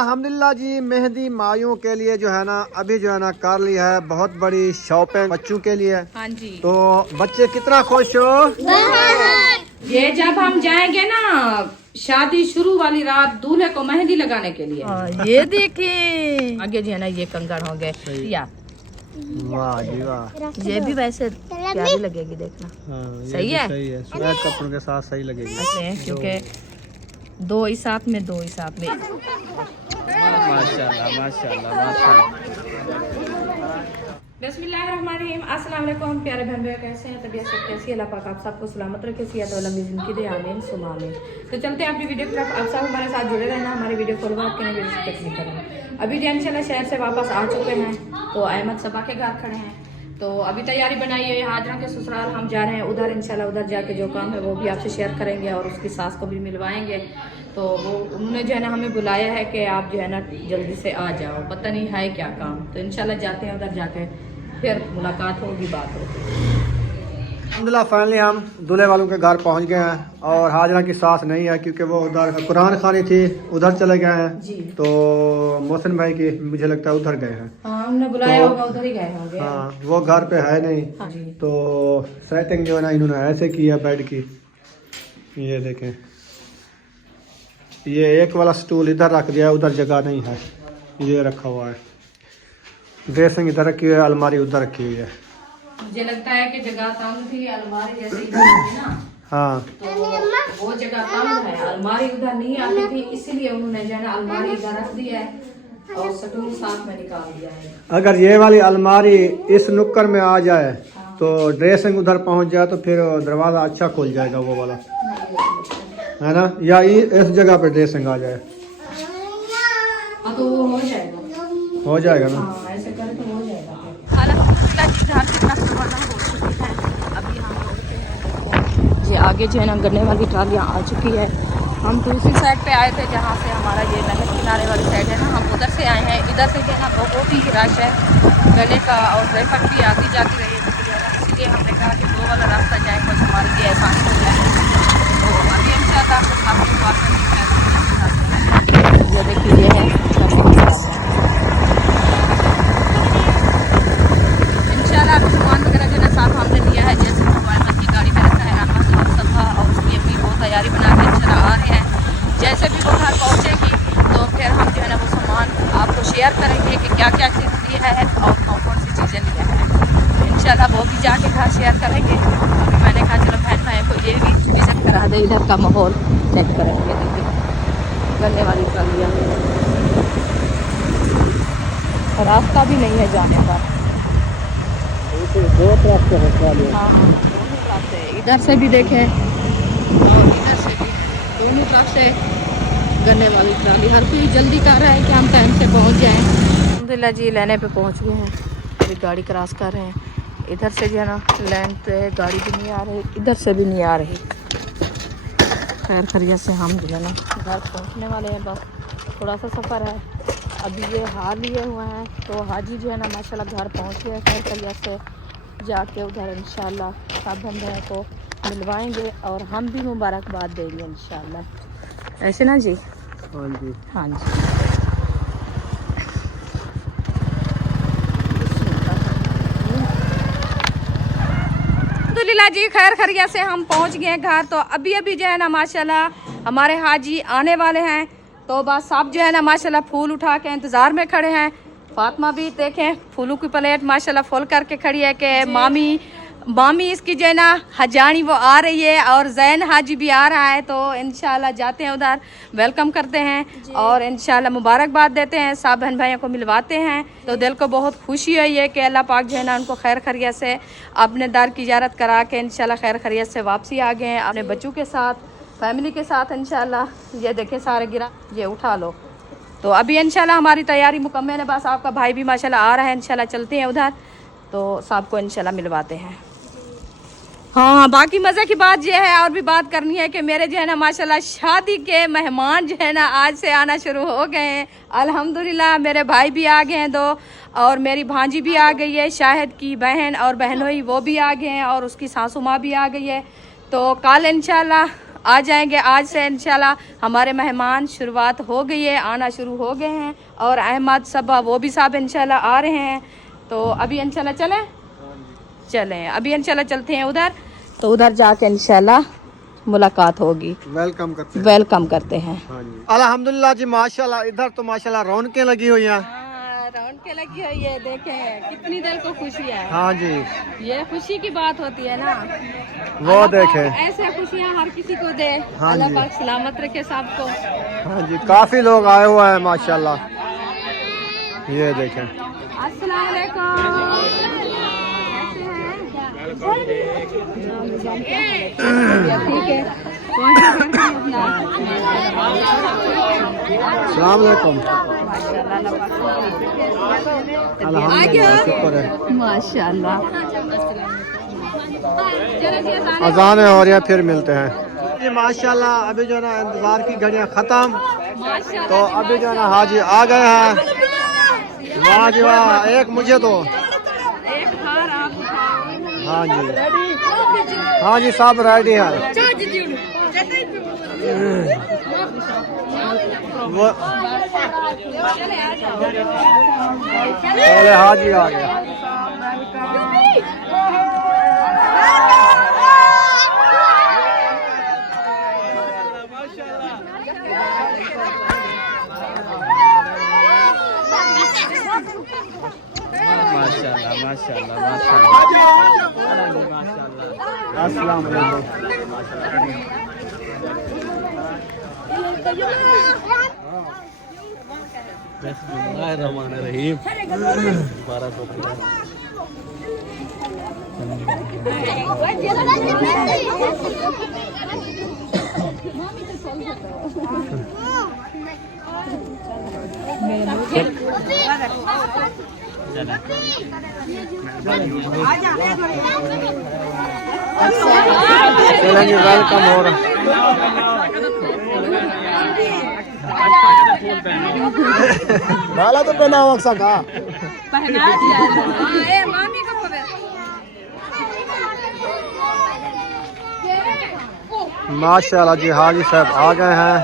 अल्हम्दुलिल्लाह जी, मेहंदी माइयों के लिए जो है ना अभी जो है ना कर लिया है बहुत बड़ी शॉपिंग बच्चों के लिए। हाँ जी। तो बच्चे कितना खुश हो। ये जब हम जाएंगे ना शादी शुरू वाली रात दूल्हे को मेहंदी लगाने के लिए। ये देखिए आगे जो है ना ये कंगन हो गए या वाह जी वाह, ये भी वैसे प्यारी लगेगी देखना। सही है, सही है, स्वेट कपड़ों के साथ सही लगेगी क्योंकि दो ही साथ में माशाल्लाह माशाल्लाह माशाल्लाह। बिस्मिल्लाहिर्रहमानिर्रहीम। अस्सलाम वालेकुम प्यारे बहन भाई, कैसे हैं? तबीयत सब कैसी है? अल्लाह पाक आप सबको सलामत रखे, सेहत और लंबी जिंदगी दे, आमीन सुमा आमीन। तो चलते हैं अपनी वीडियो की तरफ। आप सब हमारे साथ जुड़े रहना, हमारी वीडियो फॉलो आपके लिए वीडियो स्किप नहीं करना। अभी जो इंशाल्लाह शहर से वापस आ चुके हैं, तो अहमद सबा के घर खड़े हैं। तो अभी तैयारी बनाई है, हाजरा के ससुराल हम जा रहे हैं उधर। इंशाल्लाह उधर जाके जो काम है वो भी आपसे शेयर करेंगे और उसकी सास को भी मिलवाएंगे। तो वो उन्होंने जो है ना हमें बुलाया है कि आप जो है ना जल्दी से आ जाओ, पता नहीं है क्या काम। तो इंशाल्लाह जाते हैं उधर, जाके फिर मुलाकात होगी, बात होगी। अल्हम्दुलिल्लाह फाइनली हम दूल्हे वालों के घर पहुंच गए हैं और हाजरा की सास नहीं है क्योंकि वो उधर कुरान खानी थी, उधर चले गए हैं जी। तो मोहसिन भाई की मुझे लगता है उधर गए हैं। हाँ, हमने बुलाया होगा, उधर ही गए होंगे। हाँ, वो घर पे है नहीं। हाँ जी। तो सेटिंग जो है ना इन्होंने ऐसे की है बेड की, ये देखें, ये एक वाला स्टूल इधर रख दिया है, उधर जगह नहीं है, ये रखा हुआ है। ड्रेसिंग इधर रखी हुई है, अलमारी उधर रखी हुई है। मुझे लगता है कि जगह तंग थी, अलमारी जैसे इधर थी ना। हाँ, तो वो जगह तंग है, अलमारी उधर नहीं आती थी, इसीलिए उन्होंने जो है ना अलमारी इधर रख दी है और स्टूल साथ में निकाल दिया है। अगर ये वाली अलमारी इस नुक्कड़ में आ जाए तो ड्रेसिंग उधर पहुंच जाए तो फिर दरवाज़ा अच्छा खुल जाएगा वो वाला, है ना, या इस जगह पे ड्रेसिंग आ जाए। हाँ, तो वो हो जाएगा ना। हाँ, ऐसे करे तो हो जाएगा। अल्हम्दुलिल्लाह जी, घर से नाश्ता हो चुकी है। अभी हम लोग ये आगे जो है ना गन्ने वाली ट्रालियाँ आ चुकी है। हम तो उसी साइड पे आए थे जहाँ से हमारा ये नहर किनारे वाली साइड है ना, हम उधर से आए हैं। इधर से जो है ना बहुत ही रश है गन्ने का और ट्रैफिक भी आती जाती रही है, इसलिए हमने कहा कि दो वाला रास्ता जाए कुछ हमारे लिए आसानी हो जाए। तो अभी इंशाल्लाह ये देखिए ये है इंशाल्लाह सामान वगैरह जो है साथ हमने लिया है, जैसे मोबाइल की गाड़ी में रखा है अहमद और सभा और उसकी अपनी वो तैयारी बना के इंशाल्लाह आ रहे हैं। जैसे भी वो घर पहुँचेगी तो फिर हम जो है ना वो सामान आपको शेयर करेंगे कि क्या क्या चीज़ लिया है और कौन कौन सी चीज़ें लिया है। इंशाल्लाह वो भी जाके घर शेयर करेंगे। अभी मैंने कहा चलो बहन भाई को ये भी विजिट करा दे, इधर का माहौल चेक करेंगे। गन्ने वाली ट्रालियाँ, रास्ता भी नहीं है जाने का। दो तरफ से है। हाँ हाँ, दोनों तरफ से, इधर से भी देखें और इधर से भी, दोनों तरफ से गन्ने वाली ट्राली। हर कोई जल्दी कर रहा है कि हम टाइम से पहुंच जाएं। अल्हम्दुलिल्लाह जी लेने पे पहुंच गए हैं, अभी गाड़ी क्रॉस कर रहे हैं। इधर से जो है ना लेन पे गाड़ी भी नहीं आ रही, इधर से भी नहीं आ रही। खैर खैरियत से हम जो है ना घर पहुँचने वाले हैं, बस थोड़ा सा सफ़र है। अभी ये हार लिए हुए हैं तो हाजी जो है ना माशाल्लाह घर पहुँच गए। खैर खैरियत से जाके उधर इंशाल्लाह सब बंदे को मिलवाएंगे और हम भी मुबारकबाद देंगे इंशाल्लाह, ऐसे ना जी। हाँ जी, हाँ जी। अल्हम्दुलिल्लाह जी, खैर खैरियत से हम पहुंच गए घर। तो अभी अभी जो है ना माशाल्लाह हमारे हाजी आने वाले हैं। तो बस सब जो है ना माशाल्लाह फूल उठा के इंतज़ार में खड़े हैं। फातिमा भी देखें फूलों की प्लेट माशाल्लाह फुल करके खड़ी है कि मामी इसकी जो है ना हजानी वो आ रही है और जैन हाजी भी आ रहा है। तो इंशाल्लाह जाते हैं उधर, वेलकम करते हैं और इंशाल्लाह मुबारकबाद देते हैं, सब बहन भाइयों को मिलवाते हैं। तो दिल को बहुत खुशी हुई है कि अल्लाह पाक जो है ना उनको खैर खैरियत से अपने दर की ज़ियारत करा के इंशाल्लाह खैर खैरियत से वापसी आ गए हैं अपने बच्चों के साथ, फैमिली के साथ इंशाल्लाह। ये देखें सारे गिरा, ये उठा लो। तो अभी इंशाल्लाह हमारी तैयारी मुकम्मल है, बस आपका भाई भी माशाल्लाह आ रहा है। इंशाल्लाह चलते हैं उधर तो सबको इंशाल्लाह मिलवाते हैं। हाँ, बाकी मज़े की बात यह है और भी बात करनी है कि मेरे जो है ना माशाल्लाह शादी के मेहमान जो है ना आज से आना शुरू हो गए हैं। अल्हम्दुलिल्लाह मेरे भाई भी आ गए हैं दो, और मेरी भांजी भी आ गई है, शाहिद की बहन और बहनोई वो भी आ गए हैं और उसकी सासू माँ भी आ गई है। तो कल इंशाल्लाह आ जाएंगे। आज से इंशाल्लाह हमारे मेहमान शुरुआत हो गई है, आना शुरू हो गए हैं। और अहमद सबा वो भी साहब इंशाल्लाह आ रहे हैं। तो अभी इंशाल्लाह चलें अभी इंशाल्लाह चलते हैं उधर, तो उधर जाके इंशाल्लाह मुलाकात होगी। वेलकम करते हैं। हाँ जी अल्हम्दुलिल्लाह जी माशाल्लाह। इधर तो माशाल्लाह रौनकें लगी हुई हैं। रौनकें लगी हुई है, देखें कितनी दिल को खुशी है। हाँ जी ये खुशी की बात होती है ना, वो देखें ऐसे खुशियाँ हर किसी को दे। हाँ अल्लाह जी। पाक सलामत रखे सबको। हाँ जी काफी लोग आए हुए हैं माशाल्लाह। ये देखें अस्सलाम वालेकुम। ठीक है अस्सलाम वालेकुम। अल्हम्दुलिल्लाह शुक्र है माशाल्लाह। अजान हो रही है, फिर मिलते हैं जी माशाल्लाह। अभी जो है ना इंतजार की घड़ियां खत्म, तो अभी जो है ना हाजी आ गए हैं। वाह जी वाह, एक मुझे दो। हाँ जी हाँ जी सब रेडी है। वो पहले हाजी आ गया। माशाल्लाह माशाल्लाह माशाल्लाह माशाल्लाह। अस्सलाम वालेकुम। बिस्मिल्लाहिर्रहमानिर्रहीम। चलेंगे वेलकम हो रहा। बाला तो पहना हुआ सका माशाल्लाह जी। हाजी साहब आ गए हैं।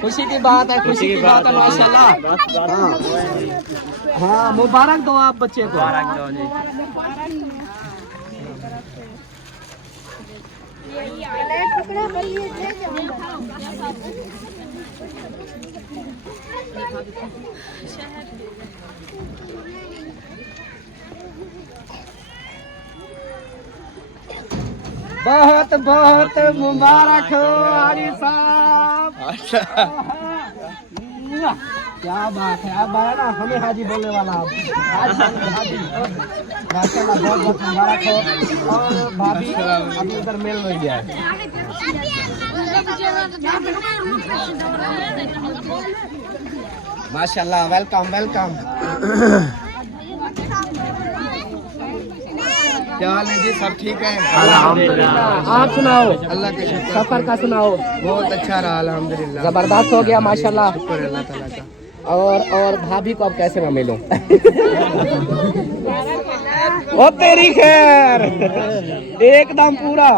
खुशी की बात है, खुशी की बात है माशाल्लाह। हाँ मुबारक दो आप बच्चे को। मुबारक दो जी। बहुत बहुत मुबारक हो हाजी साहब। क्या बात है। अब आया ना हमें हाजी बोलने वाला। हाजी माशाल्लाह बहुत बहुत मुबारक हो। और भाभी अभी उधर मेल हो गया है। माशाल्लाह वेलकम वेलकम। क्या हाल है जी, सब ठीक है अल्हम्दुलिल्लाह। आप सुनाओ, अल्लाह का शुक्र। सफर का सुनाओ। बहुत अच्छा रहा अल्हम्दुलिल्लाह, जबरदस्त हो गया माशाल्लाह। शुक्र अल्लाह ताला का। और भाभी को अब कैसे मैं मिलूं? ओ तेरी खैर एकदम पूरा।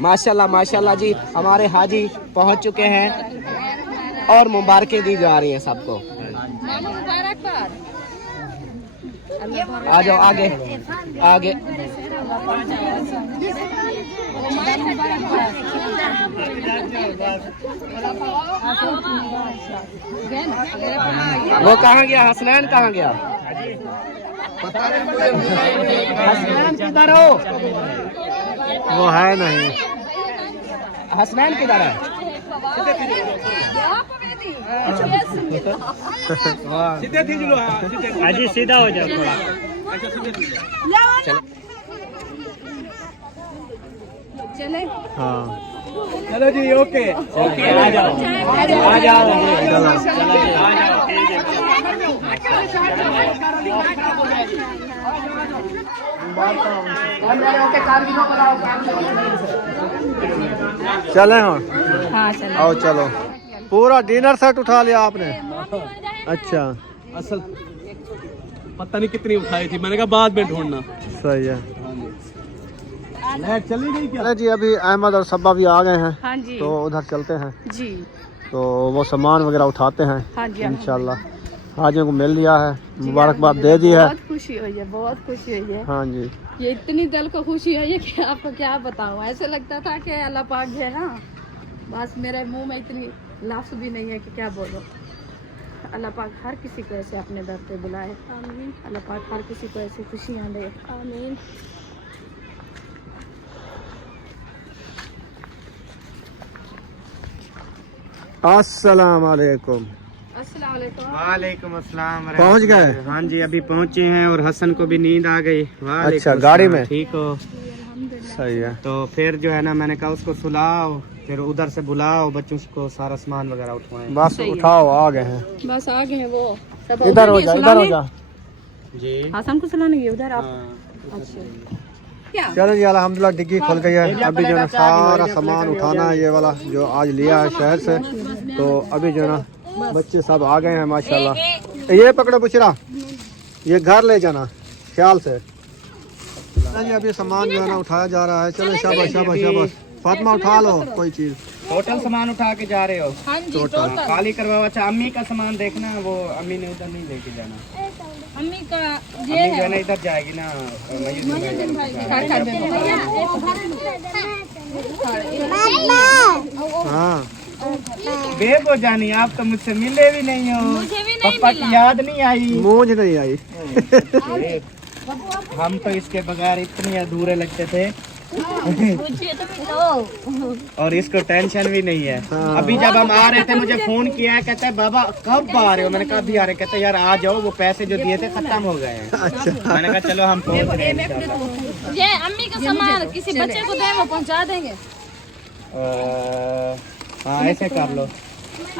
माशाल्लाह माशाल्लाह जी। हमारे हाजी पहुंच चुके हैं और मुबारकें दी जा रही हैं सबको। आ जाओ आगे आगे। वो कहाँ गया? हसनैन कहाँ गया? हसनैन किधर हो? वो है नहीं। हसनैन किधर है? अजी सीधा हो जाओ थोड़ा। चले हाँ चलो जी ओके ओके। आ जाओ आ जाओ आ जाओ। ठीक है चले हाँ हाँ चलो। आओ चलो। पूरा डिनर सेट उठा लिया आपने? अच्छा असल पता नहीं कितनी उठाई थी, मैंने कहा बाद में ढूंढना। सही है। लाइट चली गई क्या? चले जी, अभी अहमद और सब्बा भी आ गए हैं हाँ जी तो उधर चलते हैं, जी। तो वो सामान वगैरह उठाते हैं हाँ जी इंशाल्लाह। हाजियों को मिल लिया है, मुबारकबाद दे दी है। बहुत खुशी हुई है, बहुत खुशी हुई है। हाँ जी ये इतनी दिल को खुशी हुई है कि आपको क्या बताऊं। ऐसे लगता था कि अल्लाह पाक जो है ना, बस मेरे मुंह में इतनी लफ्ज़ भी नहीं है कि क्या बोलो। अल्लाह पाक हर किसी को ऐसे अपने दर पे बुलाए। आमीन। अल्लाह पाक हर किसी को ऐसे खुशियाँ दे। आमीन। अस्सलाम वालेकुम। अस्सलाम वालेकुम। वालेकुम अस्सलाम। पहुंच गए? हाँ जी अभी पहुंचे हैं और हसन को भी नींद आ गई। अच्छा, गाड़ी में? ठीक हो? सही है। तो फिर जो है ना मैंने कहा उसको सुलाओ, फिर उधर से बुलाओ बच्चों को, सारा सामान वगैरह उठवाएं। बस सही है। उठाओ, आ गए हैं। बस आ गए हैं वो सब। इधर हो जा, इधर हो जा। जी हसन को सुनाने गए उधर आप? हाँ। अच्छा क्या? चलो जी, अल्हम्दुलिल्लाह डिग्गी खुल गई है। अभी जो है ना सारा सामान उठाना है, ये वाला जो आज लिया है शहर से। तो अभी जो है ना बच्चे सब आ गए हैं माशाल्लाह। ये पकड़ो बुशरा, ये घर ले जाना ख्याल से। जी अभी सामान जो है ना उठाया जा रहा है। चलो शाबाश शाबाश शाबाश। फातिमा उठा लो कोई चीज। टोटल सामान उठा के जा रहे हो? हाँ जी टोटल। खाली करवाओ। अच्छा अम्मी का सामान देखना, वो अम्मी ने उधर नहीं लेके जाना। अम्मी का अम्मी जो है ना इधर जाएगी ना हाँ बेब हो जानी। आप तो मुझसे मिले भी नहीं हो, पापा की याद नहीं आई। मूंछ नहीं आई। हम तो इसके बगैर इतने अधूरे लगते थे और इसको टेंशन भी नहीं है। हाँ। अभी जब हम आ रहे थे मुझे फोन किया है, कहता है बाबा कब आ रहे हो? मैंने कहा अभी आ रहे। कहता है यार आ जाओ, वो पैसे जो दिए थे खत्म हो गए हैं। अच्छा मैंने कहा चलो हम पहुंच रहे हैं इंशाल्लाह। ये अम्मी का सामान किसी बच्चे को दे, वो पहुंचा देंगे। हाँ ऐसे कर लो।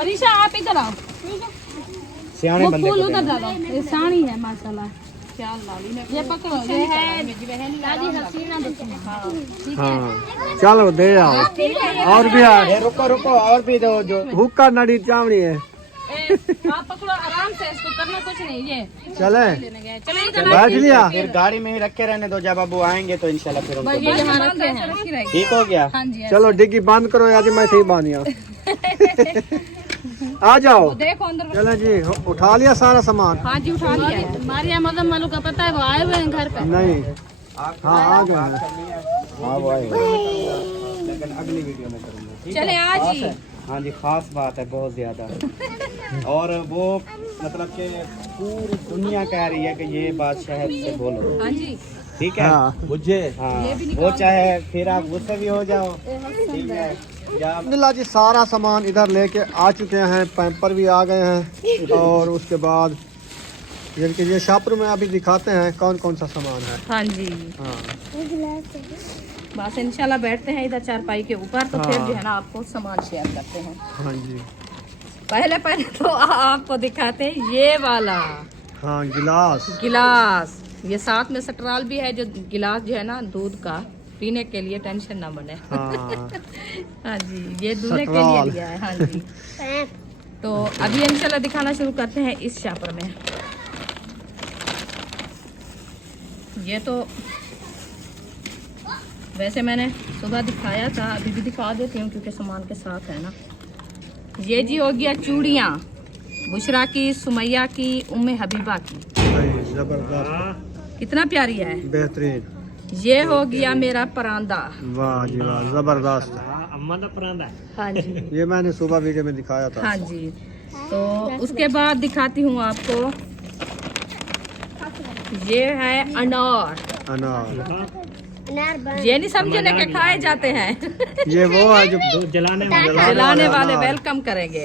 अरीशा आप इधर आओ, सियाने वो बंदे फूल को उधर देना। डालो। ये साड़ी है माशाल्लाह। क्या लाली ने ये पकड़ो, ये है दादी हसीना बच्ची। हाँ चलो दे आओ। और भी है, ए, रुको रुको और भी दो जो हुक्का नड़ी चावड़ी है। आप पकड़ो आराम से, इसको करना कुछ नहीं। ये चले चलो इधर बैठ लिया। फिर गाड़ी में ही रखे रहने दो, जब अब वो आएंगे तो इंशाल्लाह फिर उनको ये यहाँ रखे हैं। ठीक हो गया। हाँ जी चलो डिग्गी बंद करो यार, मैं सही बानिया। आ जाओ। देखो अंदर। चलो जी, उठा लिया सारा सामान? हाँ जी उठा लिया है। मारिया मदन मालू का पता है, वो आए हुए हैं घर पे। नहीं हाँ आ गए हैं। हाँ वो आए हुए हैं। लेकिन अगली वीडियो में करूँगा। ठीक है? चले आज ही। हाँ जी खास बात है बहुत ज्यादा। और वो मतलब कि पूरी दुनिया कह रही है कि ये बात शहर से बोलो। हाँ जी ठीक है? हाँ मुझे हाँ वो चाहे फिर आप गुस्से भी हो जाओ। ठीक है? या अल्हम्दुलिल्लाह जी सारा सामान इधर लेके आ चुके हैं। पैम्पर भी आ गए हैं और उसके बाद ये शॉपर में अभी दिखाते हैं कौन कौन सा सामान है। हाँ जी हाँ बस इंशाल्लाह बैठते हैं इधर चारपाई के ऊपर, तो फिर हाँ। जो है ना आपको सामान शेयर करते हैं। हाँ जी पहले तो आपको दिखाते हैं ये वाला हाँ गिलास। गिलास। ये साथ में सटराल भी है, जो गिलास जो है ना दूध का पीने के लिए, टेंशन ना बने। हाँ हाँ जी ये दूल्हे के लिए सटराल। लिया है। हाँ जी तो अभी इंशाल्लाह दिखाना शुरू करते हैं इस शापर में। ये तो वैसे मैंने सुबह दिखाया था, अभी भी दिखा देती हूँ क्योंकि सामान के साथ है ना। ये जी हो गया चूड़ियाँ, बुशरा की, सुमैया की, उम्मे हबीबा की। सही, जबरदस्त, कितना प्यारी है। बेहतरीन। ये हो गया मेरा परांदा। वाह जी वाह, जबरदस्त। हाँ जी ये मैंने सुबह वीडियो में दिखाया था। हाँ जी तो उसके बाद दिखाती हूँ आपको, ये है अनार। अनार। ये नहीं समझने के खाए जाते हैं। ये वो है जो जलाने वाले वेलकम करेंगे।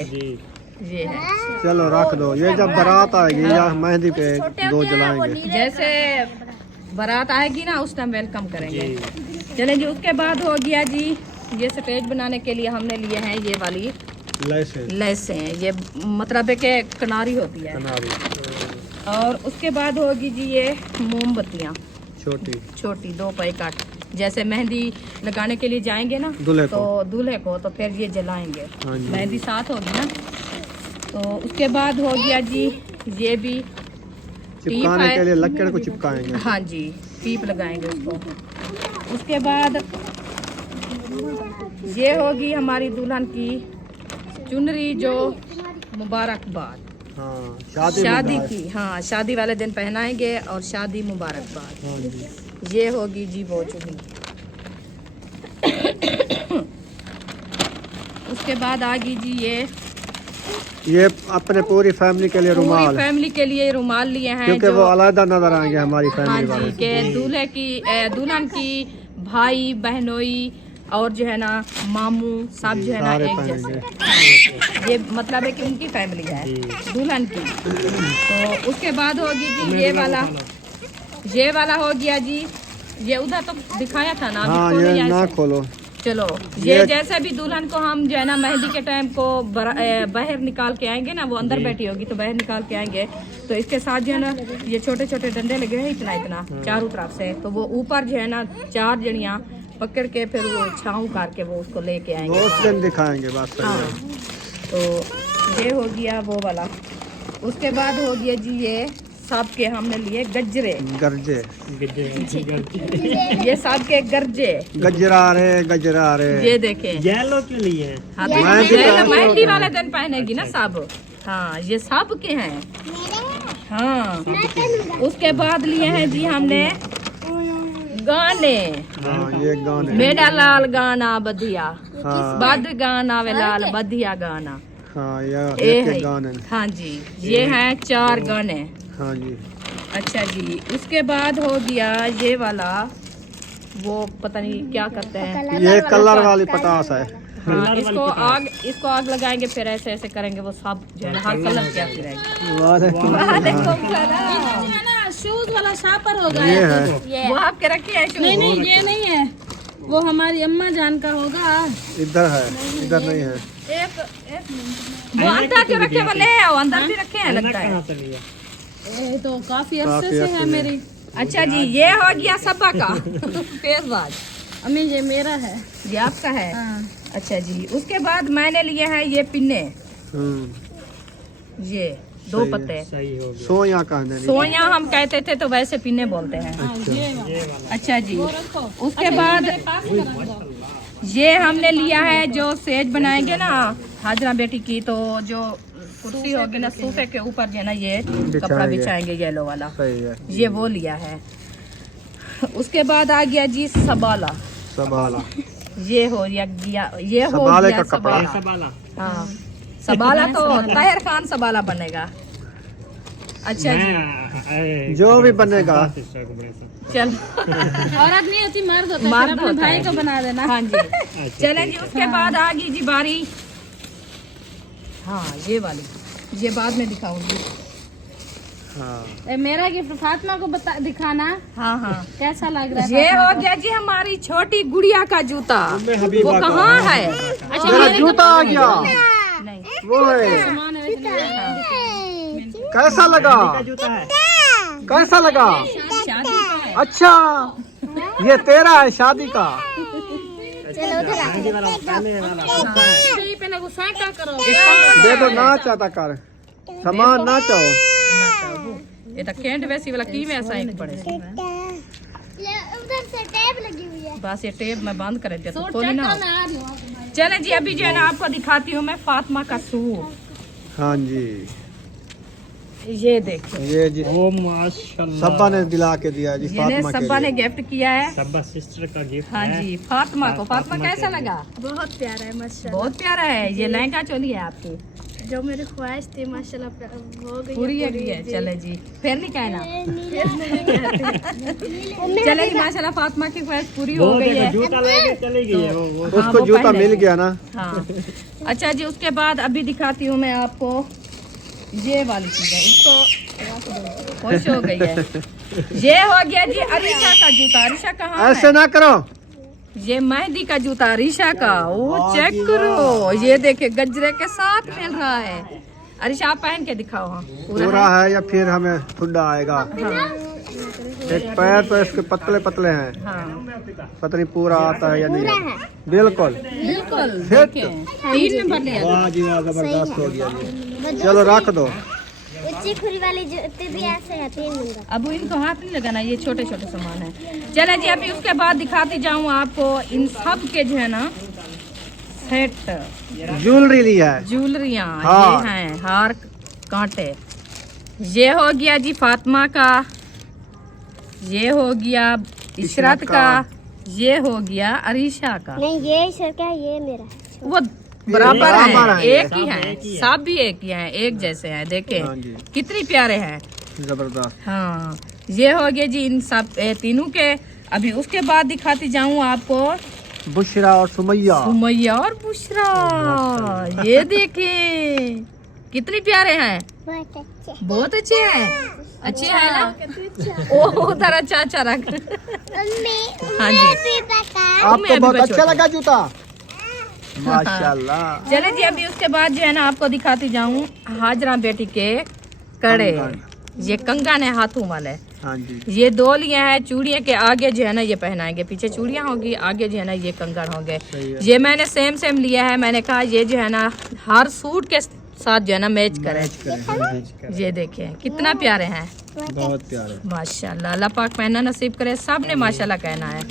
ये है। चलो रख दो, ये जब बारात आएगी या मेहंदी पे दो जलाएंगे। जैसे बारात आएगी ना उस टाइम वेलकम करेंगे। चलें जी उसके बाद हो गया जी, ये स्टेज बनाने के लिए हमने लिए हैं ये वाली लैसें। ये मतलब है कि किनारी होती है। और उसके बाद होगी जी ये मोमबत्तियाँ। छोटी छोटी 2 पैकेट। जैसे मेहंदी लगाने के लिए जाएंगे ना दूल्हे तो दूल्हे को तो फिर ये जलाएंगे। हाँ जी। मेहंदी साथ होगी ना। तो उसके बाद हो गया जी ये भी चिपकाने है। के लिए लकड़ को चिपकाएंगे। हाँ जी, टीप लगाएंगे उसको। उसके बाद ये होगी हमारी दुल्हन की चुनरी जो मुबारकबाद हाँ, शादी की। हाँ, शादी वाले दिन पहनाएंगे और शादी मुबारकबाद। हाँ जी। ये होगी जी वो चुन्नी। उसके बाद आ गई जी ये अपने पूरी फैमिली के लिए पूरी रुमाल, फैमिली के लिए रुमाल लिए हैं क्योंकि जो वो अलग नजर आएंगे हमारी हाँ फैमिली जी वाले। के दूल्हे की दुल्हन की भाई बहनोई और जो है ना मामू सब जो है ना सारे एक पहनेंगे। जैसे। ये मतलब है कि उनकी फैमिली है दुल्हन की। तो उसके बाद होगी जी ये वाला हो गया जी। ये उधर तो दिखाया था ना, अभी हाँ, खोलो ये या ना ऐसे? खोलो। चलो ये जैसे भी दुल्हन को हम जो है ना मेहंदी के टाइम को बाहर निकाल के आएंगे ना, वो अंदर बैठी होगी तो बाहर निकाल के आएंगे तो इसके साथ जो है ना ये छोटे छोटे डंडे लगे हैं इतना इतना चारों तरफ से। तो वो ऊपर जो है ना 4 जनियां पकड़ के फिर वो छाँव करके वो उसको लेके आएंगे। उस दिन दिखाएंगे बस। हाँ, तो ये हो गया वो वाला। उसके बाद हो गया जी ये सांप के हमने लिए गजरे गरजे ये सांप के गरजे गजरा रे ये देखें। येलो क्यों लिए? हाँ, तो ये तो मेहंदी वाले दिन पहनेगी ना सब। हाँ, ये सब के हैं। हाँ, उसके बाद लिए हैं जी हमने गाने। हाँ, ये गाने। मेरा लाल गाना बधिया हाँ, बद गाना वे लाल बधिया गाना। हाँ, ये एक है। गाने। हाँ जी, ये हैं 4 गाने। हाँ जी। अच्छा जी, उसके बाद हो गया ये वाला, वो पता नहीं क्या करते हैं। ये कलर वाली पटास है। हाँ, इसको आग लगाएंगे फिर ऐसे ऐसे करेंगे वो सब जो है ना हर कलर की आती रहेगी। शूज वाला शापर होगा। ये है। वो आपके रखे हैं नहीं नहीं, ये नहीं है, वो हमारी अम्मा जान का होगा। इधर है, इधर नहीं है। एक वो अंदर जो रखे वाले हैं वो अंदर भी रखे हैं लगता है। ये तो काफी अरसे से है मेरी। अच्छा जी, ये हो गया सबा का फेसवाश। अम्मी ये मेरा है। ये आपका है। हाँ। अच्छा जी, उसके बाद मैंने लिए हैं ये पिन्ने। ये 2 पत्ते सोया कहने नहीं। सोया हम कहते थे तो वैसे पिन्ने बोलते हैं। अच्छा जी, उसके बाद ये हमने लिया है जो सेज बनाएंगे ना हाजरा बेटी की, तो जो कुर्सी होगी ना सोफे के ऊपर जो है ना ये कपड़ा बिछाएंगे येलो वाला। सही है। ये वो लिया है। उसके बाद आ गया जी सबाला। सबाला। ये हो गया ये हो सबाले गया का कपड़ा। सबाला। हाँ, सबाला तो ताहिर खान सबाला बनेगा। अच्छा जी, जो भी बनेगा। चल औरत नहीं होती, मर्द होता है। मर्द फिर अपने होता भाई है। को बना देना। हाँ जी, चलें जी। उसके बाद आ गई जी बारी। हाँ, ये वाली ये बाद में दिखाऊंगी। हाँ, मेरा गिफ्ट फातिमा को दिखाना हाँ हाँ, कैसा लग रहा है। ये हो गया जी हमारी छोटी गुड़िया का जूता। वो कहाँ है? अच्छा, मेरा मेरे जूता आ गया। नहीं, वो है। सामान है इतना। कैसा लगा? कैसा लगा? शादी का है। अच्छा, ये तेरा है शादी का। सही पहले गुस्सा क्या करो। दे दो, ना चाहता कर सामान ना चाहो। ये तो कैंट वैसी वाला की में ऐसा एक पड़े। उधर से टेप लगी हुई है। बस ये टेप में बंद कर दिया तो सूट खोली चेक ना। करना आ रही हूँ। चले जी, अभी जो है ना आपको दिखाती हूँ मैं फातिमा का सूट। हाँ जी, ये देखिए, ये जी ओ माशाल्लाह, सब्बा ने दिला के दिया जी ये फातिमा के सब्बा ने लिए। गिफ्ट किया है। सब्बा सिस्टर का गिफ्ट हाँ जी, फातिमा को। फातिमा कैसा लगा? बहुत प्यारा है माशाल्लाह। बहुत प्यारा है। ये लहंगा चोली है आपकी, जो मेरी ख्वाहिश थी माशाल्लाह हो गई पूरी है भी है। चले जी, फिर नहीं कहना। चले जी, माशाल्लाह फातिमा की ख्वाहिश पूरी हो गई है। जूता लेके चली गई है वो। हाँ, उसको वो जूता पहले मिल गया ना। हाँ, अच्छा जी, उसके बाद अभी दिखाती हूँ मैं आपको ये वाली चीज है। इसको खुश हो गई है। ये हो गया जी अरीशा का जूता। अरीशा कहाँ ऐसे है? ना करो। ये मेहंदी का जूता अरीशा का। वो चेक करो, ये देखे गजरे के साथ मिल रहा है। अरीशा आप पहन के दिखाओ। हाँ, पूरा पूरा है या फिर हमें ठुड्डा आएगा? हाँ, एक पैर तो इसके पतले पतले हैं, हाँ पता नहीं पूरा आता है या नहीं आता। बिल्कुल बिल्कुल। फिट। 3 नंबर लिया। वाह जी वाह, जबरदस्त हो गया जी। चलो रख दो। ऊंची खुरी वाली जूते भी ऐसे है 3 नंबर। अब इनको हाथ नहीं लगाना, ये छोटे छोटे सामान है। चले जी, अभी उसके बाद दिखाती जाऊँ आपको इन सब के जो है ना सेट, ज्वेलरी लिया है। ज्वेलरियाँ हाँ। ये हैं, हार कांटे। ये हो गया जी फातिमा का, ये हो गया इशरत का, ये हो गया अरीशा का। नहीं ये सर का, ये मेरा है। वो बराबर बराबर है, है, एक ही है, सब भी एक ही हैं, एक जैसे हैं। देखे हाँ जी, कितनी प्यारे हैं। जबरदस्त। हाँ, ये हो गया जी इन सब तीनों के। अभी उसके बाद दिखाती जाऊँ आपको बुशरा और सुमैया। सुमैया और बुशरा। ये देखे कितने प्यारे हैं, बहुत अच्छे। बहुत अच्छे हैं। अच्छे हैं ना? ओ उधर अच्छा अच्छा रख। मम्मी हाँ जी। मैं भी बता। आपको बहुत अच्छा लगा जूता? माशाल्लाह। चले जी, अभी उसके बाद जो है ना आपको दिखाती जाऊँ हाजरा बेटी के कड़े। ये कंगन है हाथों वाले। हाँ जी, ये 2 लिए हैं। चूड़ियाँ के आगे जो है ना ये पहनाएंगे, पीछे चूड़ियाँ होगी, आगे जो है ना ये कंगन होंगे। सही है। ये मैंने सेम लिया है। मैंने कहा ये जो है ना हर सूट के साथ जो है ना मैच करे। ये देखें कितना प्यारे हैं, बहुत प्यारे। माशाल्लाह। अल्लाह पाक पहनना नसीब करे, सब ने माशाल्लाह कहना है।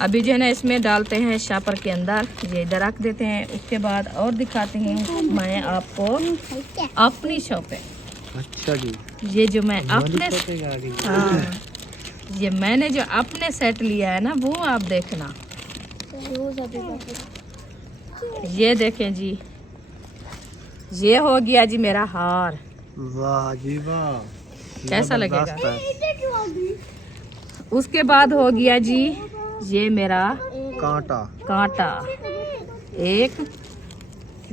अभी जो है ना इसमें डालते हैं शापर के अंदर, ये इधर रख देते हैं। उसके बाद और दिखाती हूँ मैं आपको अपनी शॉपिंग। अच्छा जी, ये जो मैं अपने हाँ, ये मैंने जो अपने सेट लिया है ना वो आप देखना। ये देखें जी, ये हो गया जी मेरा हार। वाह जी वाह, कैसा लगेगा? जबरदस्त है। उसके बाद हो गया जी ये मेरा कांटा, कांटा एक,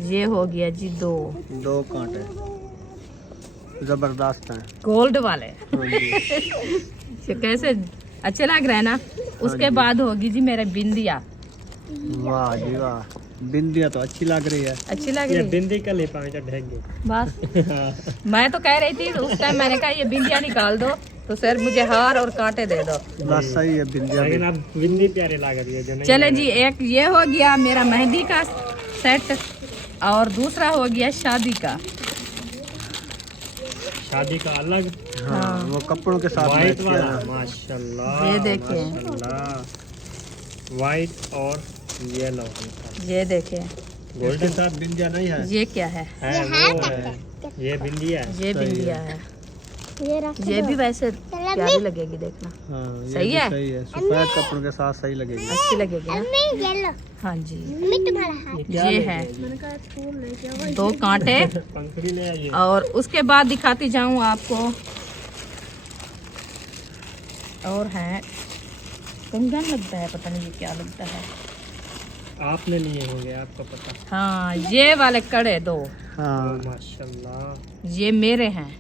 ये हो गया जी 2 कांटे जबरदस्त हैं। गोल्ड वाले। हाँ जी, ये कैसे अच्छे लग रहे हैं ना। उसके बाद होगी जी मेरा बिंदिया। वाह जी वाह, बिंदिया तो अच्छी लग रही है। अच्छी लग रही है बिंदी का ले पाएंगे ढेंगे। बस मैं तो कह रही थी उस टाइम, मैंने कहा ये बिंदिया निकाल दो तो सर मुझे हार और कांटे दे दो। बस सही है, बिंदिया भी। लेकिन अब बिंदी प्यारे लग रही है जो नहीं। चले जी, एक ये हो गया मेरा मेहंदी का सेट और दूसरा हो गया शादी का। शादी का अलग हाँ, वो कपड़ों के साथ वाइट मैच किया वाला। है। माशाल्लाह, ये देखें, वाइट और येलो। ये देखें, गोल्डन साथ बिंदिया नहीं है। ये क्या है? है वो है, ये बिंदी है। ये बिंदिया है। ये रख ये भी वैसे प्यारी लगेगी, देखना हाँ, ये सही भी है? सही है, सफेद कपड़ों के साथ सही लगेगी। अच्छी लगेगी ना? मम्मी ये लो। हाँ जी, मम्मी तुम्हारा हाथ। ये है 2 कांटे। पंखुड़ी ले आइए। और उसके बाद दिखाती जाऊं आपको और है कंगन लगता है, पता नहीं ये क्या लगता है। आपने लिए होंगे, आपको पता। हाँ, ये वाले कड़े 2 हाँ, माशाल्लाह, ये मेरे हैं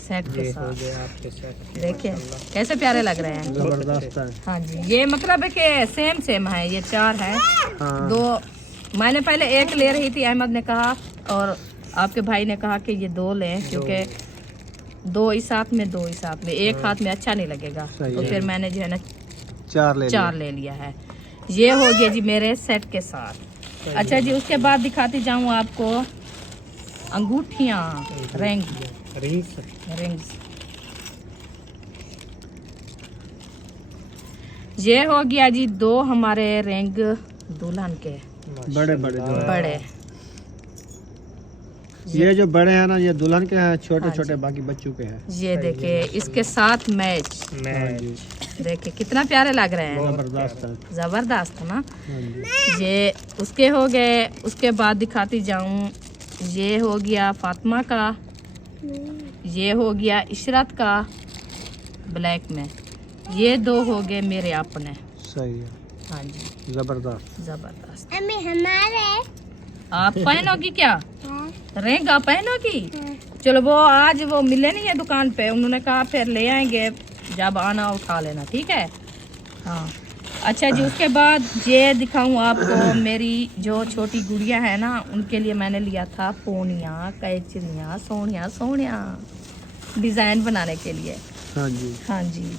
सेट के ये हो साथ। गए आपके सेट। देखिए कैसे प्यारे लग रहे हैं। जबरदस्त है। हाँ जी, ये मतलब है कि सेम है। ये 4 है। हाँ, 2 मैंने पहले एक ले रही थी, अहमद ने कहा और आपके भाई ने कहा कि ये 2 लें क्योंकि 2 इस हाथ में 2 इस हाथ में, एक हाथ में अच्छा नहीं लगेगा। सही तो है। फिर मैंने जो है ना 4 ले लिया है। ये हो गया जी मेरे सेट के साथ। अच्छा जी, उसके बाद दिखाती जाऊँ आपको अंगूठियाँ, रिंग्स। रिंग्स। ये हो गया जी 2 हमारे रिंग दुल्हन के बड़े बड़े जो है। बड़े। ये जो बड़े हैं ना, ये दुल्हन के हैं, छोटे हाँ छोटे बाकी बच्चों के हैं। ये देखिए इसके साथ मैच, देखिए कितना प्यारे लग रहे हैं। जबरदस्त है। जबरदस्त है ना। हाँ जी, ये उसके हो गए। उसके बाद दिखाती जाऊं, ये हो गया फातिमा का, ये हो गया इशरत का ब्लैक में, ये 2 हो गए मेरे अपने। सही है, हाँ जी, जबरदस्त। जबरदस्त। मम्मी हमारे। आप पहनोगी क्या? हाँ। रिंग आप पहनोगी? चलो वो आज वो मिले नहीं है दुकान पे, उन्होंने कहा फिर ले आएंगे, जब आना उठा लेना, ठीक है? हाँ। अच्छा जी, उसके बाद ये दिखाऊं आपको मेरी जो छोटी गुड़िया है ना, उनके लिए मैंने लिया था पोनियाँ, कैचरियाँ, सोनिया डिज़ाइन बनाने के लिए। हाँ जी हाँ जी,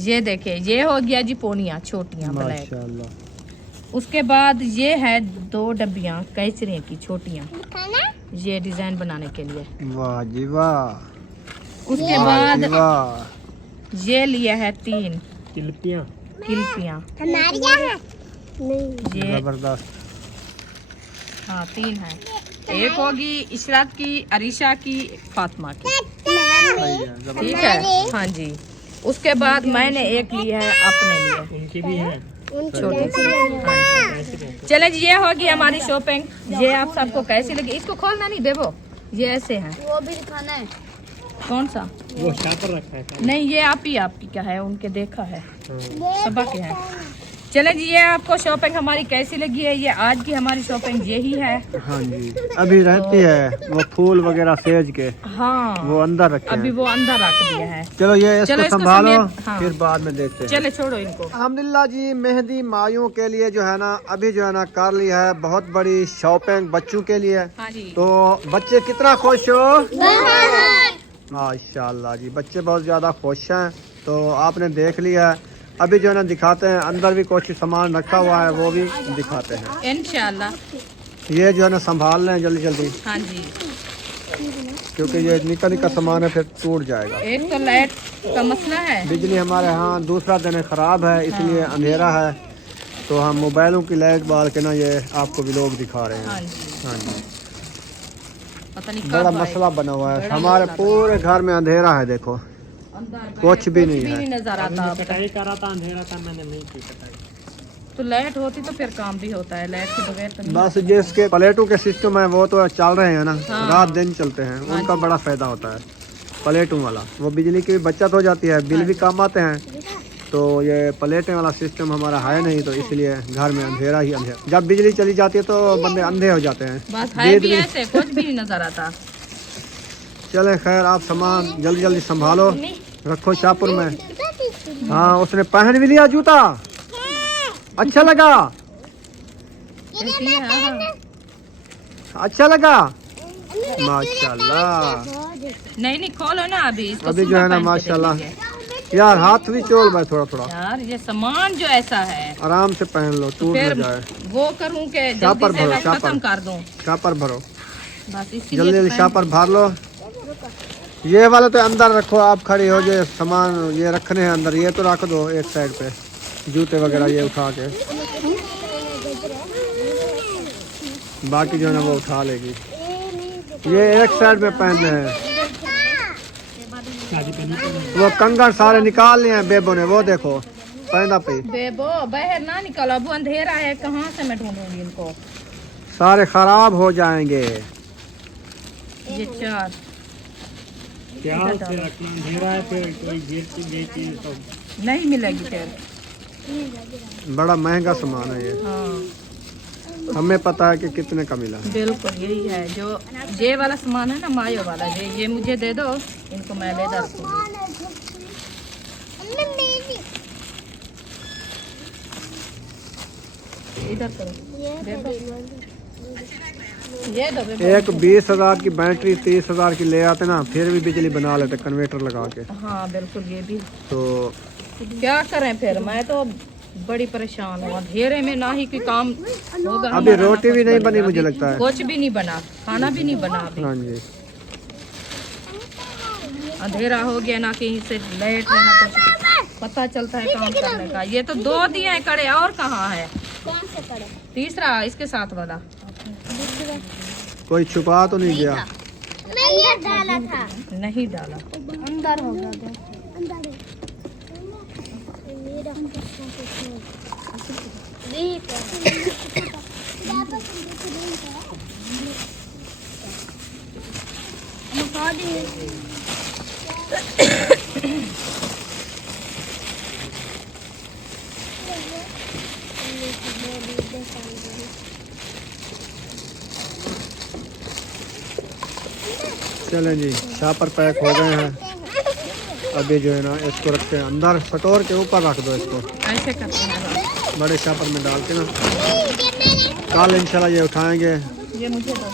ये देखिए, ये हो गया जी पोनिया छोटियाँ ब्लैक। माशाल्लाह। उसके बाद ये है 2 डब्बियाँ कैचरे की छोटियाँ, खाना ये डिजाइन बनाने के लिए। वाह जी वाह, उसके वाह जी बाद वाह। ये लिया है 3 किल्पियाँ। किल्पियाँ, हमारे यहाँ है नहीं। ये जबरदस्त। हाँ 3 है, एक होगी इशरात की, अरीशा की, फातिमा की, सही है, जबरदस्त। ठीक है। हाँ जी, उसके बाद मैंने एक ली है अपने लिए, उनकी भी है। छोटी सी। हाँ जी, चले जी, ये होगी हमारी शॉपिंग। ये आप सबको कैसी लगी? इसको खोलना नहीं बेबो, ये ऐसे है। वो भी दिखाना है। कौन सा? वो शापर रखा है। नहीं, ये आप ही आपकी क्या है, उनके देखा है, सबा के है। चले जी, ये आपको शॉपिंग हमारी कैसी लगी है? ये आज की हमारी शॉपिंग यही है। हाँ जी, अभी रहती है वो फूल वगैरह सेज के, हाँ वो अंदर रखे अभी हैं। वो अंदर रख दिया है। चलो ये इसको चलो इसको संभालो, समेट- हाँ। फिर बाद में देखते हैं। चले छोड़ो इनको। अल्हम्दुलिल्लाह जी, मेहंदी माइयों के लिए जो है ना अभी जो है ना कर ली है बहुत बड़ी शॉपिंग बच्चों के लिए। हाँ जी, तो बच्चे कितना खुश हो? माशाल्लाह जी, बच्चे बहुत ज़्यादा खुश हैं। तो आपने देख लिया है, अभी जो है ना दिखाते हैं, अंदर भी कुछ सामान रखा हुआ है वो भी दिखाते हैं। इंशाल्लाह। ये जो है ना संभाल लें जल्दी जल्दी, हाँ जी, क्योंकि ये निका निका सामान है, फिर टूट जाएगा। एक तो लाइट का मसला है। बिजली हमारे यहाँ दूसरा दिन ख़राब है, इसलिए अंधेरा है, तो हम मोबाइलों की लाइट बाल के ना ये आपको व्लॉग दिखा रहे हाँ हैं। जी, हाँ जी, पता नहीं बड़ा कब मसला बना हुआ है, बड़ा हमारे मसला पूरे घर में अंधेरा है। देखो कुछ भी नहीं है। नजर आता। कटाई करा था, अंधेरा था, मैंने नहीं की कटाई। तो लाइट होती तो फिर काम भी होता है, लाइट के बगैर तो नहीं। बस जिसके प्लेटों के सिस्टम है वो तो चल रहे हैं ना, हाँ। रात दिन चलते हैं, उनका बड़ा फायदा होता है प्लेटों वाला। वो बिजली की भी बचत हो जाती है, बिल भी कम आते हैं। तो ये प्लेटें वाला सिस्टम हमारा है नहीं, तो इसलिए घर में अंधेरा ही अंधेरा। जब बिजली चली जाती है तो बंदे अंधे हो जाते हैं। बस है भी ऐसे, कुछ भी नहीं नजर आता। चले खैर, आप सामान जल्दी जल्दी संभालो, रखो शाहपुर में। हाँ, उसने पहन भी लिया जूता, अच्छा लगा? ऐसी है, हाँ। अच्छा लगा? माशाल्लाह। नहीं खोलो ना अभी इसको, अभी जो है ना सुबह पहन के माशाल्लाह, देखेंगे। यार हाथ भी चोल भाई थोड़ा थोड़ा, यार ये सामान जो ऐसा है, आराम से पहन लो, टूट न फिर जाए। वो करूँ के शापर जल्दी से भरो, मैं शापर। खत्म कर दूं, शापर भरो, बस इसीलिए जल्दी तो जल्दी पहन- शापर भर लो। ये वाले तो अंदर रखो, आप खड़ी हो जाए, सामान ये रखने हैं अंदर, ये तो रख दो एक साइड पे, जूते वगैरह ये उठा के, बाकी जो है ना वो उठा लेगी। ये एक साइड में पहनने हैं, वो कंगन सारे निकाल लिए हैं बेबो ने, वो देखो पहना पे बेबो बाहर ना निकलो, अब अंधेरा है, कहाँ से मैं ढूंढूंगी इनको। सारे खराब हो जाएंगे। ये 4 क्या उसे रखना, अंधेरा है, फिर कोई गिर चीज तो नहीं मिलेगी फिर। बड़ा महंगा सामान है ये, हाँ हमें पता है कि कितने का मिला है। बिल्कुल यही है, जो ये वाला सामान है ना मायो वाला, ये मुझे दे दो, इनको मैं ले जाऊंगी। इधर करो, दे दो, ये दो बेबो। एक 20,000 की बैटरी 30,000 की ले आते ना, फिर भी बिजली बना लेते कन्वर्टर लगा के। हाँ बिल्कुल, ये भी तो क्या करें फिर, मैं तो बड़ी परेशान हूँ, अंधेरे में ना ही कोई काम होगा। अभी हमारा, रोटी ना भी कुछ नहीं बनेगा, बनी मुझे अभी लगता है। कुछ भी नहीं बना, खाना भी नहीं बना अभी। हाँ जी, अंधेरा हो गया, ना कहीं से लाइट है ना कुछ पता चलता है काम करने का। ये तो 2 दिए हैं कड़े, और कहाँ है कौन से कड़े? तीसरा इसके साथ वाला? कोई छुपा तो नहीं गया? मैं ये डाला था, नहीं डाला। अंदर होगा अंदर चलें जी, शापर पैक हो गए हैं। अभी जो है ना इसको रखते हैं अंदर, स्टोर के ऊपर रख दो इसको, ऐसे करते हैं, बड़े शापर में डाल के ना, कल इंशाल्लाह ये उठाएंगे। ये मुझे दो।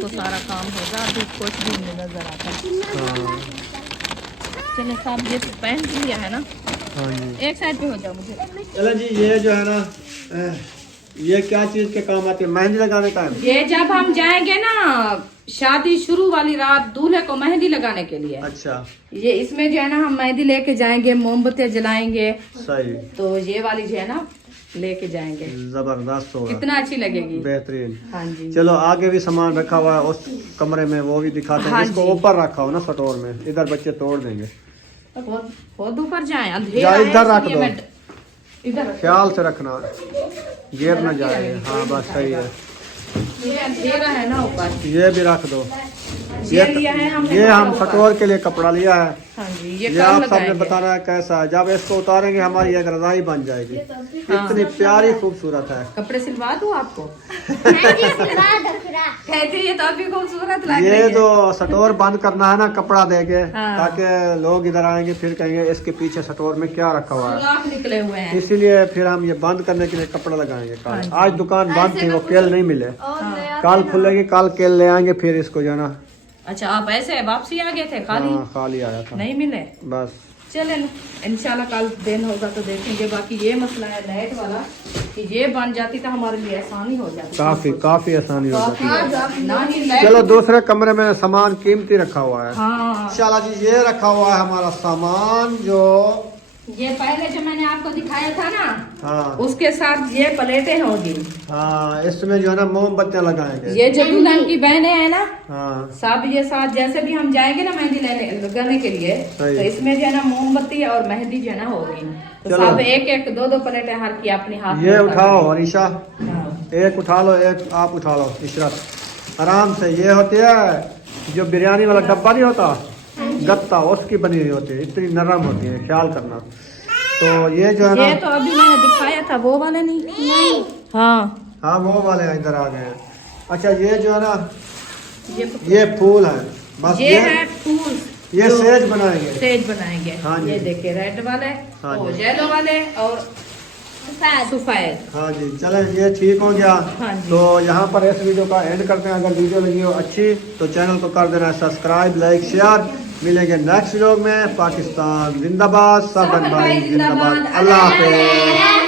तो सारा काम होगा, अभी कुछ भी नहीं नजर आता। हाँ चलो साहब ये तो पहन लिया है ना, हाँ जी। एक साइड पे हो जाओ मुझे। चलो जी, ये जो है ना ये क्या चीज के काम आती है? मेहंदी लगाने का है। ये जब हम जाएंगे ना शादी शुरू वाली रात दूल्हे को मेहंदी लगाने के लिए, अच्छा ये इसमें जो है ना हम मेहंदी लेके जाएंगे, मोमबत्तियां जलाएंगे, सही, तो ये वाली जो है ना लेके जाएंगे। जबरदस्त होगा, कितना अच्छी लगेगी। बेहतरीन। हाँ जी। चलो आगे भी सामान रखा हुआ है उस कमरे में, वो भी दिखाते हैं। हाँ इसको जी। ऊपर रखा हो ना स्टोर में, इधर बच्चे तोड़ देंगे। बहुत ऊपर जाए, अंधेरा या है, इधर रख इसलिए दो। मैं इधर रख- ख्याल से रखना, गिर न जाए। हाँ बस सही है। ये अंधेरा है ना ऊपर। ये भी रख दो। ये लिया है हमने, ये हम ऊपर। स्टोर के लिए कपड़ा लिया है। हाँ जी, ये कल आप सबने लगाएंगे। बताना है कैसा है। जब इसको उतारेंगे हमारी एक रजाई बन जाएगी। हाँ। इतनी प्यारी खूबसूरत है। कपड़े सिलवा दूँ आपको? खुरा कहते ये तो अभी खूबसूरत लग ये रही है। तो स्टोर बंद करना है ना कपड़ा देके, हाँ। ताकि लोग इधर आएंगे फिर कहेंगे इसके पीछे स्टोर में क्या रखा हुआ है। सुराख निकले हुए हैं। इसीलिए फिर हम ये बंद करने के लिए कपड़ा लगाएंगे कल। हाँ जी। आज दुकान बंद थी, वो केल नहीं मिले। हाँ। कल खुलेगी, कल केल ले आएंगे, फिर इसको जो है ना। अच्छा आप ऐसे वापसी आ गए थे खाली? हाँ, खाली आया था नहीं मिले? बस। चले इंशाल्लाह कल दिन होगा तो देखेंगे। बाकी ये मसला है लाइट वाला, कि ये बन जाती तो हमारे लिए आसानी हो जाती। काफी आसानी हो जाती है। ना ही लाइट। चलो दूसरे कमरे में सामान कीमती रखा हुआ है। हाँ, इंशाल्लाह जी ये रखा हुआ है हमारा सामान, जो ये पहले जो मैंने आपको दिखाया था ना, हाँ उसके साथ ये प्लेटें होगी। हाँ, इसमें जो है ना मोमबत्तियां लगाएंगे। ये जो दुल्हन की बहनें हैं ना, हाँ सब ये साथ जैसे भी हम जाएंगे ना मेहंदी लगाने के लिए, सही। तो इसमें जो है ना मोमबत्ती और मेहंदी जो है ना होगी। तो चलो। सब एक एक दो प्लेटें हर की अपने हाथ ये में उठाओ अनीशा, हाँ। एक उठा लो, एक आप उठा लो इशरत, आराम से। ये होती है जो बिरयानी वाला डब्बा नहीं होता, गत्ता, उसकी बनी हुई होती है, इतनी नरम होती है, ख्याल करना। तो ये जो है ना, ये तो अभी मैंने दिखाया था, वो वाले नहीं। हाँ हाँ वो वाले इधर आ गए हैं। अच्छा ये जो है ना, ये ये फूल है, बस ये है फूल, ये जो सेज बनाएंगे। सेज बनाएंगे। हाँ जी। ये देखिए रेड वाले हाँ और जी। येलो वाले और सफेद। हाँ जी, चलें ये ठीक हो गया। हाँ जी। तो यहाँ पर इस वीडियो का एंड करते हैं। अगर वीडियो लगी हो अच्छी तो चैनल को कर देना सब्सक्राइब, लाइक, शेयर। मिलेंगे नेक्स्ट व्लॉग में। पाकिस्तान जिंदाबाद, सब भाई जिंदाबाद। अल्लाह हाफिज़।